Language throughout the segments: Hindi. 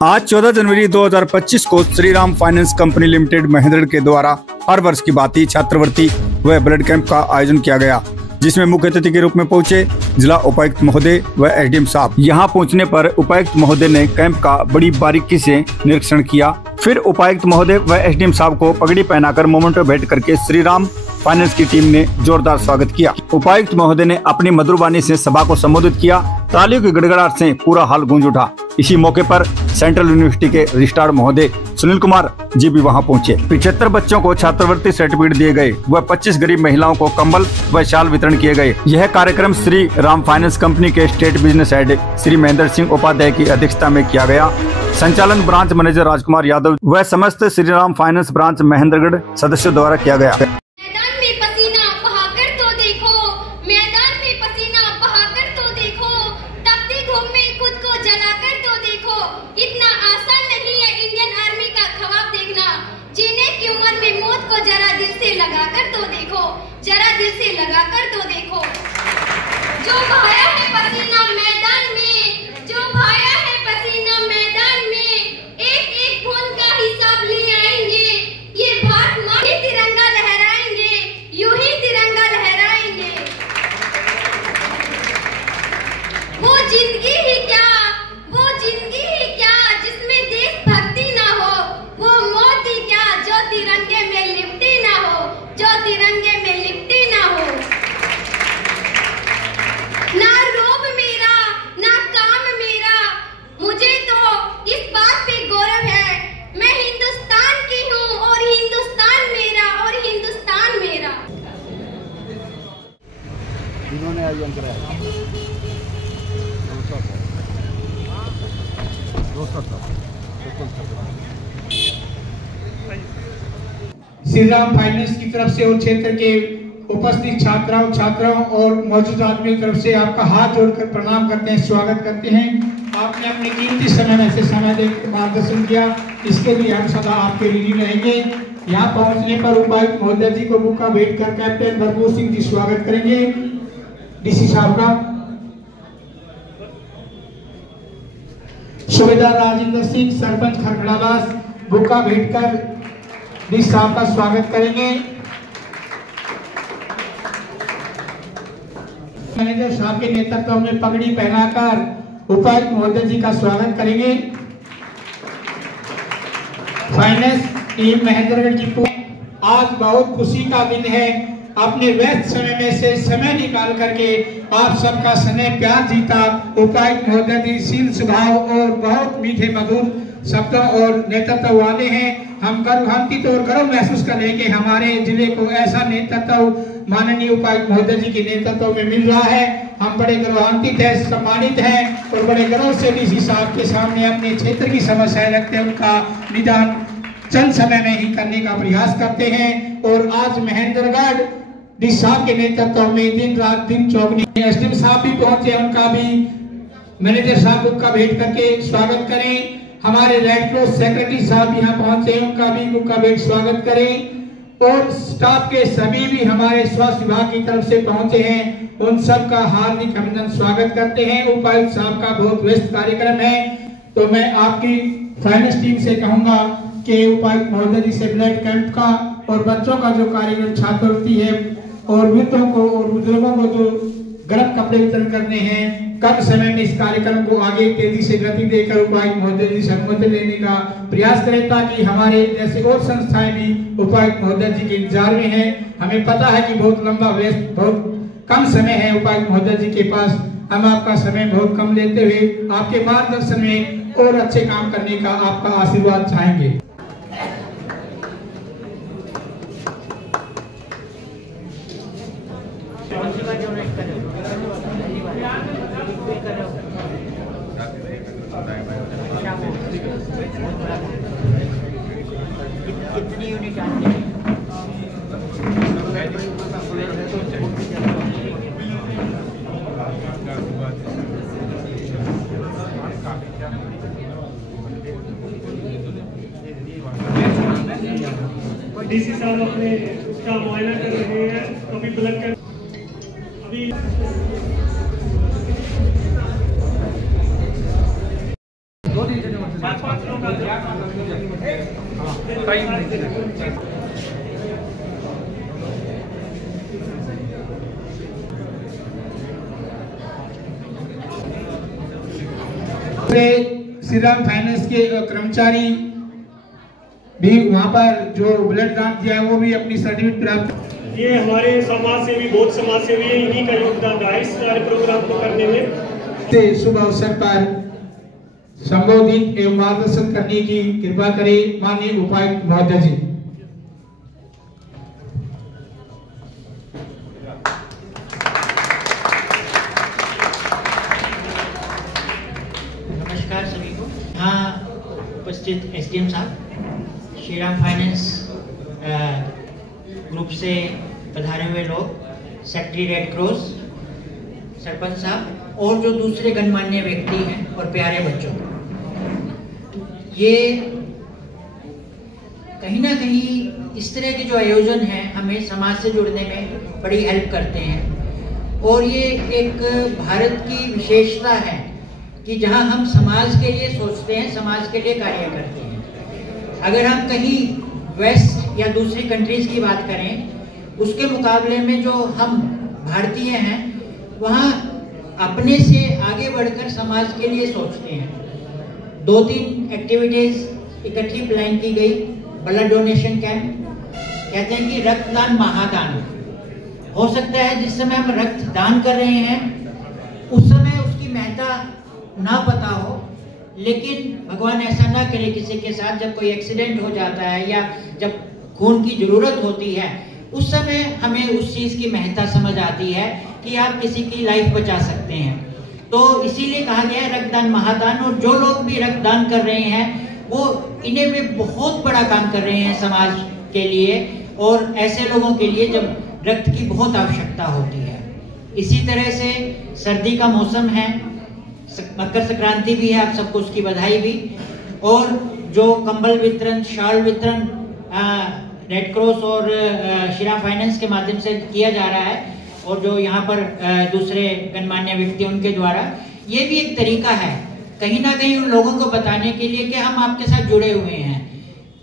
आज 14 जनवरी 2025 को Shri Ram finance company limited Mahendragarh के द्वारा हर वर्ष की भांति छात्रवृत्ति व ब्लड कैंप का आयोजन किया गया, जिसमें मुख्य अतिथि के रूप में पहुंचे जिला उपायुक्त महोदय व एसडीएम साहब। यहां पहुंचने पर उपायुक्त महोदय ने कैंप का बड़ी बारीकी से निरीक्षण किया। फिर उपायुक्त महोदय व एसडीएम साहब को पगड़ी पहनाकर मोमेंटो भेंट करके श्री राम फाइनेंस की टीम ने जोरदार स्वागत किया। उपायुक्त महोदय ने अपनी मधुर वाणी से सभा को संबोधित किया। तालियों की गड़गड़ाहट से पूरा हॉल गूंज उठा। इसी मौके पर सेंट्रल यूनिवर्सिटी के रजिस्ट्रार महोदय सुनील कुमार जी भी वहां पहुंचे। 75 बच्चों को छात्रवृत्ति सर्टिफिकेट दिए गए व 25 गरीब महिलाओं को कंबल व शाल वितरण किए गए। यह कार्यक्रम श्री राम फाइनेंस कंपनी के state business head Shri Mahendra Singh Upadhyay की अध्यक्षता में किया गया। संचालन ब्रांच मैनेजर राजकुमार यादव व समस्त श्री राम फाइनेंस ब्रांच महेंद्रगढ़ सदस्यों द्वारा किया गया। लगाकर तो देखो, जो भाया है पसीना मैदान में, जो भाया है पसीना मैदान में, एक एक खून का हिसाब लिए आएंगे। ये भारत माँ ही तिरंगा लहराएंगे, यूं ही तिरंगा लहराएंगे। वो जिंदगी ही क्या, वो जिंदगी ही क्या जिसमें देशभक्ति ना हो, वो मौत ही क्या जो तिरंगे में लिपटी ना हो, जो तिरंगे में लिपटी ना हो। ना रोब मेरा ना काम मेरा, मुझे तो इस बात पे गौरव है, मैं हिंदुस्तान की हूँ और हिंदुस्तान मेरा और हिंदुस्तान मेरा। इन्होंने आयोजन कराया श्री राम फाइनेंस की तरफ से और क्षेत्र के उपस्थित छात्राओं और मौजूद आदमियों की तरफ से आपका हाथ जोड़कर प्रणाम करते हैं, स्वागत करते हैं। आपने अपने कीमती समय में से समय देकर मार्गदर्शन किया, इसके लिए हम सदा आपके ऋणी रहेंगे। यहाँ पहुंचने पर उपायुक्त महोदय जी को बुक्का भेंट कर कैप्टन भरपूर सिंह जी स्वागत करेंगे। डीसी साहब का सुबेदार राजेंद्र सिंह सरपंच खरखड़ावास बुक्का भेंट कर डीसी साहब का स्वागत करेंगे। मैनेजर साहब के नेतृत्व में पगड़ी पहनाकर उपायुक्त महोदय जी का स्वागत करेंगे। फाइनेंस टीम महेंद्रगढ़ की आज बहुत खुशी का दिन है। अपने व्यस्त समय में से समय निकाल करके आप सबका स्नेह प्यार जीता। उपायुक्त महोदय जी शील स्वभाव और बहुत मीठे मधुर शब्दों और नेतृत्व वाले हैं। हम गर्वान्वित और गर्व महसूस कर रहे हैं कि हमारे जिले को ऐसा नेतृत्व माननीय उपायुक्त महोदय जी के नेतृत्व में मिल रहा है। हम बड़े गर्वान्वित हैं, सम्मानित हैं और बड़े गर्व से डीसी साहब के सामने अपने क्षेत्र की समस्याएं रखते हैं, उनका निदान चंद समय में ही करने का प्रयास करते हैं। और आज महेंद्रगढ़ डीसी साहब के नेतृत्व में दिन रात दिन चौगनी एसडीएम साहब भी पहुंचे, उनका भी मैनेजर साहब का भेंट करके स्वागत करें। हमारे रेड क्रॉस सेक्रेटरी साहब यहाँ पहुंचे, उनका भी बुक्का भेंट स्वागत करें। और स्टाफ के सभी भी हमारे स्वास्थ्य विभाग की तरफ से पहुंचे हैं, उन सब का हार्दिक अभिनंदन स्वागत करते हैं। उपायुक्त साहब का बहुत व्यस्त कार्यक्रम है, तो मैं आपकी फाइनेंस टीम से कहूंगा कि उपायुक्त महोदय जी से ब्लड कैंप का और बच्चों का जो कार्यक्रम छात्रवृत्ति है और वृद्धों को और बुजुर्गों को जो गर्म कपड़े वितरण करने हैं, कम समय में इस कार्यक्रम को आगे तेजी से गति देकर उपायुक्त महोदय जी से अनुमति लेने का प्रयास करें, ताकि हमारे जैसे और संस्थाएं भी उपायुक्त महोदय जी के इंतजार में हैं। हमें पता है कि बहुत लंबा व्यस्त बहुत कम समय है उपायुक्त महोदय जी के पास। हम आपका समय बहुत कम लेते हुए आपके मार्गदर्शन में और अच्छे काम करने का आपका आशीर्वाद चाहेंगे। कितनी यूनिट आती है? डीसी साहब अपने उसका मुआयना कर रहे हैं, अभी ब्लड कर अभी दो दिन श्रीराम फाइनेंस के कर्मचारी भी वहाँ पर जो ब्लड दान दिया है वो भी अपनी सर्टिफिकेट प्राप्त। ये हमारे समाज सेवी, बहुत समाज सेवी है, इन्हीं का योगदान रहा इस सारे प्रोग्राम को करने में। शुभ अवसर पर संबोधित एवं मार्गदर्शन करने की कृपा करें माननीय उपायुक्त महोदय जी। नमस्कार सभी को। यहाँ उपस्थित एसडीएम साहब, श्रीराम फाइनेंस ग्रुप से पधारे हुए लोग, सेक्रेटरी रेड क्रॉस, सरपंच साहब और जो दूसरे गणमान्य व्यक्ति हैं और प्यारे बच्चों, ये कहीं ना कहीं इस तरह के जो आयोजन हैं हमें समाज से जुड़ने में बड़ी हेल्प करते हैं। और ये एक भारत की विशेषता है कि जहां हम समाज के लिए सोचते हैं, समाज के लिए कार्य करते हैं। अगर हम कहीं वेस्ट या दूसरी कंट्रीज की बात करें, उसके मुकाबले में जो हम भारतीय हैं वहाँ अपने से आगे बढ़कर समाज के लिए सोचते हैं। 2-3 एक्टिविटीज इकट्ठी प्लान की गई। ब्लड डोनेशन कैंप, कहते हैं कि रक्तदान महादान। हो सकता है जिस समय हम रक्तदान कर रहे हैं उस समय उसकी महत्ता ना पता हो, लेकिन भगवान ऐसा ना करे किसी के साथ, जब कोई एक्सीडेंट हो जाता है या जब खून की जरूरत होती है उस समय हमें उस चीज की महत्ता समझ आती है कि आप किसी की लाइफ बचा सकते हैं। तो इसीलिए कहा गया है रक्तदान महादान। और जो लोग भी रक्तदान कर रहे हैं वो इन्हें में बहुत बड़ा काम कर रहे हैं समाज के लिए और ऐसे लोगों के लिए जब रक्त की बहुत आवश्यकता होती है। इसी तरह से सर्दी का मौसम है, मकर संक्रांति भी है, आप सबको उसकी बधाई भी। और जो कंबल वितरण, शाल वितरण रेड क्रॉस और श्रीराम फाइनेंस के माध्यम से किया जा रहा है और जो यहाँ पर दूसरे गणमान्य व्यक्ति उनके द्वारा, ये भी एक तरीका है कहीं ना कहीं उन लोगों को बताने के लिए कि हम आपके साथ जुड़े हुए हैं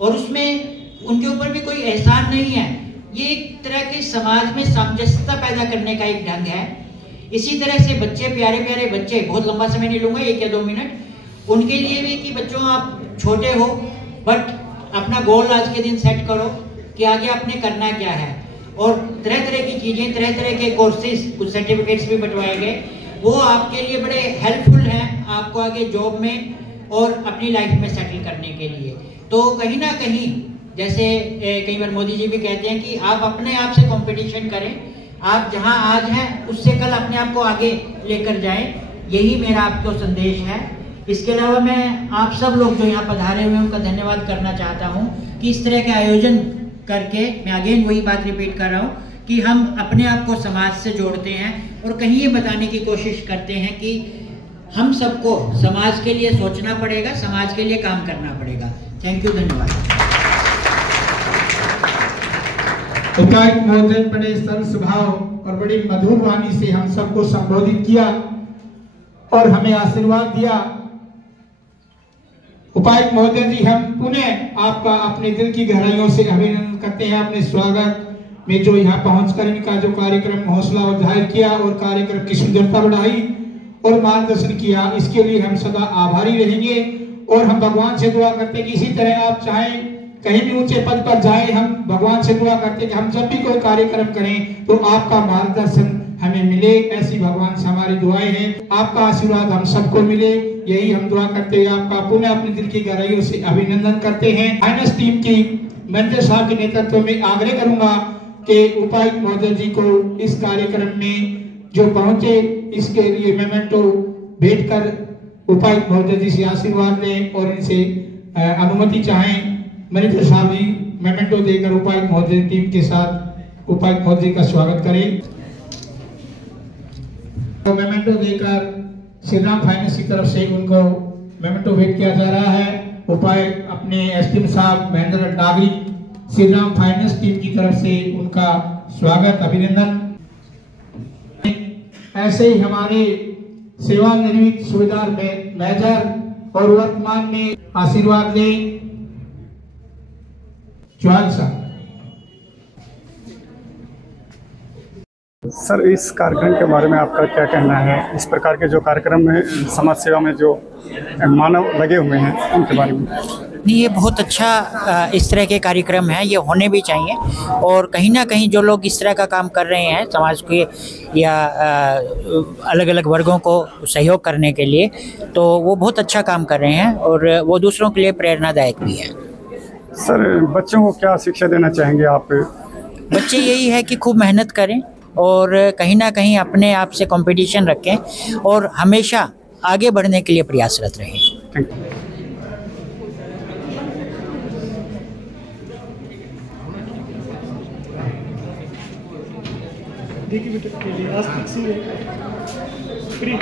और उसमें उनके ऊपर भी कोई एहसान नहीं है। ये एक तरह के समाज में सामंजस्यता पैदा करने का एक ढंग है। इसी तरह से बच्चे, प्यारे प्यारे बच्चे, बहुत लंबा समय नहीं लूंगा, 1 या 2 मिनट, उनके लिए भी कि बच्चों आप छोटे हो बट अपना गोल आज के दिन सेट करो कि आगे आपने करना क्या है। और तरह तरह की चीजें, तरह तरह के कोर्सेज, कुछ सर्टिफिकेट्स भी बंटवाए गए, वो आपके लिए बड़े हेल्पफुल हैं आपको आगे जॉब में और अपनी लाइफ में सेटल करने के लिए। तो कहीं ना कहीं जैसे कई बार मोदी जी भी कहते हैं कि आप अपने आप से कंपटीशन करें, आप जहां आज हैं उससे कल अपने आप को आगे लेकर जाएं, यही मेरा आपको संदेश है। इसके अलावा मैं आप सब लोग जो यहाँ पधारे हुए हैं उनका धन्यवाद करना चाहता हूँ कि इस तरह के आयोजन करके, मैं अगेन वही बात रिपीट कर रहा हूँ कि हम अपने आप को समाज से जोड़ते हैं और कहीं ये बताने की कोशिश करते हैं कि हम सबको समाज के लिए सोचना पड़ेगा, समाज के लिए काम करना पड़ेगा। थैंक यू, धन्यवाद। उपायुक्त महोदय बड़े सरल स्वभाव और बड़ी मधुर वाणी से हम सबको संबोधित किया और हमें आशीर्वाद दिया। उपायुक्त महोदय जी, हम पुनः आपका अपने दिल की गहराइयों से अभिनंदन करते हैं। अपने स्वागत में जो यहाँ पहुंचकर इनका जो कार्यक्रम हौसला और जाहिर किया और कार्यक्रम की सुंदरता बढ़ाई और मार्गदर्शन किया, इसके लिए हम सदा आभारी रहेंगे। और हम भगवान से दुआ करते हैं कि इसी तरह आप चाहें कहीं भी ऊंचे पद पर जाए, हम भगवान से दुआ करते हैं कि हम जब भी कोई कार्यक्रम करें तो आपका मार्गदर्शन हमें मिले। ऐसी भगवान से हमारी दुआएं हैं, आपका आशीर्वाद हम सबको मिले, यही हम दुआ करते हैं। आपका पुनः अपने दिल की गहराइयों से अभिनंदन करते हैं। फाइनेंस टीम की मैनेजर साहब के नेतृत्व में आग्रह करूंगा कि उपायुक्त महोदय जी को इस कार्यक्रम में जो पहुंचे इसके लिए मेमेंटो भेंट कर उपायुक्त महोदय जी से आशीर्वाद लें और इनसे अनुमति चाहें। मैनेजर साहब जी मेमेंटो देकर उपायुक्त महोदय टीम के साथ उपायुक्त महोदय का स्वागत करें। तो मेमेंटो देकर श्रीराम फाइनेंस की तरफ से उनको मेमेंटो भेंट किया जा रहा है। उपायुक्त अपने एसडीएम साहब महेंद्र नागरिक श्रीराम फाइनेंस टीम की तरफ से उनका स्वागत, अभिनंदन। ऐसे ही हमारे सेवानिवृत्त सूबेदार मेजर और वर्तमान में आशीर्वाद दें। चौहान साहब। सर, इस कार्यक्रम के बारे में आपका क्या कहना है? इस प्रकार के जो कार्यक्रम में समाज सेवा में जो मानव लगे हुए हैं उनके बारे में। नहीं, ये बहुत अच्छा इस तरह के कार्यक्रम हैं, ये होने भी चाहिए। और कहीं ना कहीं जो लोग इस तरह का काम कर रहे हैं समाज के या अलग अलग वर्गों को सहयोग करने के लिए, तो वो बहुत अच्छा काम कर रहे हैं और वो दूसरों के लिए प्रेरणादायक भी है। सर, बच्चों को क्या शिक्षा देना चाहेंगे आप? बच्चे यही है कि खूब मेहनत करें और कहीं ना कहीं अपने आप से कंपटीशन रखें और हमेशा आगे बढ़ने के लिए प्रयासरत रहें। Thank you. देखिए बेटा के लिए आज तक फ्री